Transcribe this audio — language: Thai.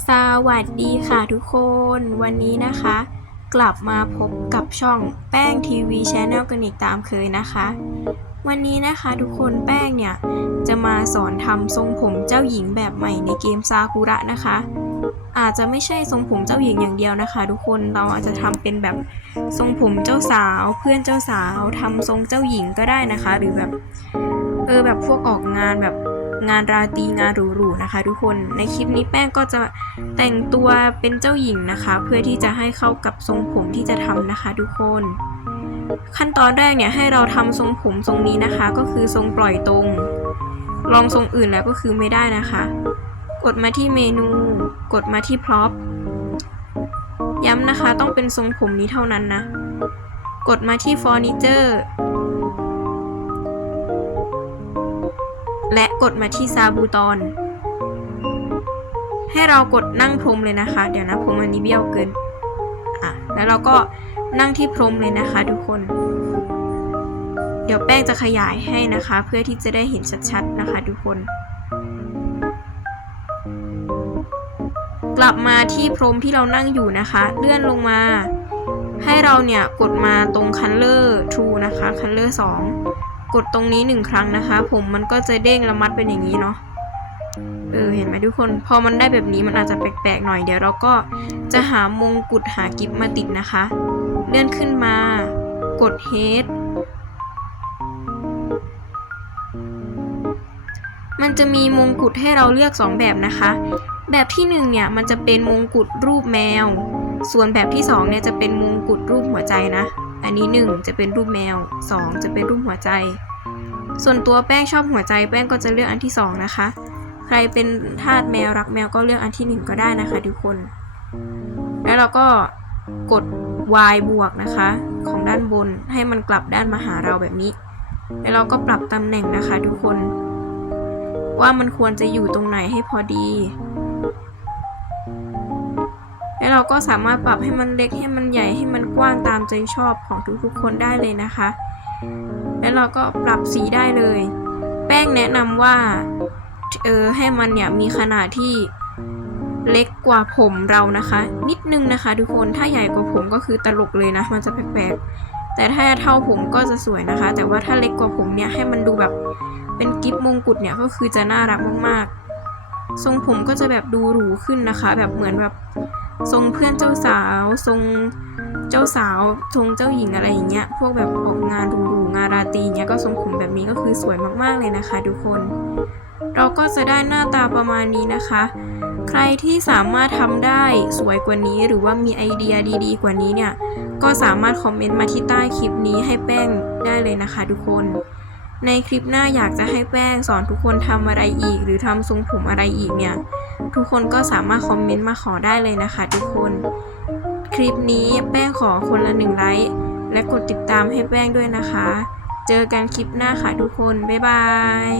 สวัสดีค่ะทุกคน วันนี้นะคะ กลับมาพบกับช่องแป้งทีวีชแนลกันอีกตามเคยนะคะ วันนี้นะคะทุกคนแป้งเนี่ย จะมาสอนทำทรงผมเจ้าหญิงแบบใหม่ในเกมซากุระนะคะ อาจจะไม่ใช่ทรงผมเจ้าหญิงอย่างเดียวนะคะ ทุกคนเราอาจจะทำเป็นแบบทรงผมเจ้าสาว เพื่อนเจ้าสาวทำทรงเจ้าหญิงก็ได้นะคะ หรือแบบเออแบบพวกออกงานแบบ งานราตรีงานหรูๆนะคะ ทุกคนในคลิปนี้แป้งก็จะแต่งตัวเป็นเจ้าหญิงนะคะ เพื่อที่จะให้เข้ากับทรงผมที่จะทำนะคะ ทุกคน ขั้นตอนแรกเนี่ยให้เราทำทรงผมทรงนี้นะคะ ก็คือทรงปล่อยตรง ลองทรงอื่นแล้วก็คือไม่ได้นะคะ กดมาที่เมนู กดมาที่พร็อพย้ำนะคะต้องเป็นทรงผมนี้เท่านั้นนะ กดมาที่ฟอร์นิเจอร์ และกดมาที่ซาบูตอน ให้เรากดนั่งพรมเลยนะคะ เดี๋ยวนะผมอันนี้เบี้ยวเกินอะแล้วเราก็นั่งที่พรมเลยนะคะ ทุกคน เดี๋ยวแป้งจะขยายให้นะคะ เพื่อที่จะได้เห็นชัดๆนะคะ ทุกคน กลับมาที่พรมที่เรานั่งอยู่นะคะ เลื่อนลงมา ให้เราเนี่ยกดมาตรง color true นะคะ color 2 กดตรงนี้หนึ่งครั้งนะคะ ผมมันก็จะเด้งระมัดเป็นอย่างนี้เนาะเออเห็นไหมทุกคนพอมันได้แบบนี้มันอาจจะแปลกๆหน่อยเดี๋ยวเราก็จะหามงกุฎหากิฟมาติดนะคะ เลื่อนขึ้นมากด head มันจะมีมงกุฎให้เราเลือก 2 แบบนะคะ แบบที่ 1 เนี่ย มันจะเป็นมงกุฎรูปแมว ส่วนแบบที่ 2 เนี่ยจะเป็นมงกุฎรูปหัวใจนะ อันนี้ 1 จะเป็นรูปแมว 2 จะเป็นรูปหัวใจ ส่วนตัวแป้งชอบหัวใจแป้งก็จะเลือกอันที่ 2 นะคะ ใครเป็นทาสแมวรักแมวก็เลือกอันที่ 1 ก็ได้นะคะทุกคน แล้วเราก็กด y บวกนะคะ ของด้านบนให้มันกลับด้านมาหาเราแบบนี้ แล้วเราก็ปรับตำแหน่งนะคะทุกคน ว่ามันควรจะอยู่ตรงไหนให้พอดี แล้วเราก็สามารถปรับให้มันเล็กให้มันใหญ่ให้มันกว้างตามใจชอบของทุกๆ คนได้เลยนะคะ แล้วเราก็ปรับสีได้เลย แป้งแนะนำว่าเออให้มันเนี่ยมีขนาดที่เล็กกว่าผมเรานะคะ นิดนึงนะคะ ทุกคนถ้าใหญ่กว่าผมก็คือตลกเลยนะมันจะแปลกๆแต่ถ้าเท่าผมก็จะสวยนะคะ แต่ว่าถ้าเล็กกว่าผมเนี่ยให้มันดูแบบเป็นกิฟมงกุฎเนี่ยก็คือจะน่ารักมากๆ ทรงผมก็จะแบบดูหรูขึ้นนะคะ แบบเหมือนแบบ ทรงเพื่อนเจ้าสาวทรงเจ้าสาวทรงเจ้าหญิงอะไรอย่างเงี้ยพวกแบบออกงานหรูๆงานราตรีเงี้ยก็ทรงผมแบบนี้ก็คือสวยมากๆเลยนะคะทุกคน เราก็จะได้หน้าตาประมาณนี้นะคะ ใครที่สามารถทำได้สวยกว่านี้หรือว่ามีไอเดียดี ๆ กว่านี้เนี่ยก็สามารถคอมเมนต์มาที่ใต้คลิปนี้ให้แป้งได้เลยนะคะทุกคนในคลิปหน้าอยากจะให้แป้งสอนทุกคนทำอะไรอีก หรือทำทรงผมอะไรอีกเนี่ย ทุกคนก็สามารถคอมเมนต์มาขอได้เลยนะคะทุกคน คลิปนี้แป้งขอคนละหนึ่งไลค์และกดติดตามให้แป้งด้วยนะคะ เจอกันคลิปหน้าค่ะทุกคน บ๊ายบาย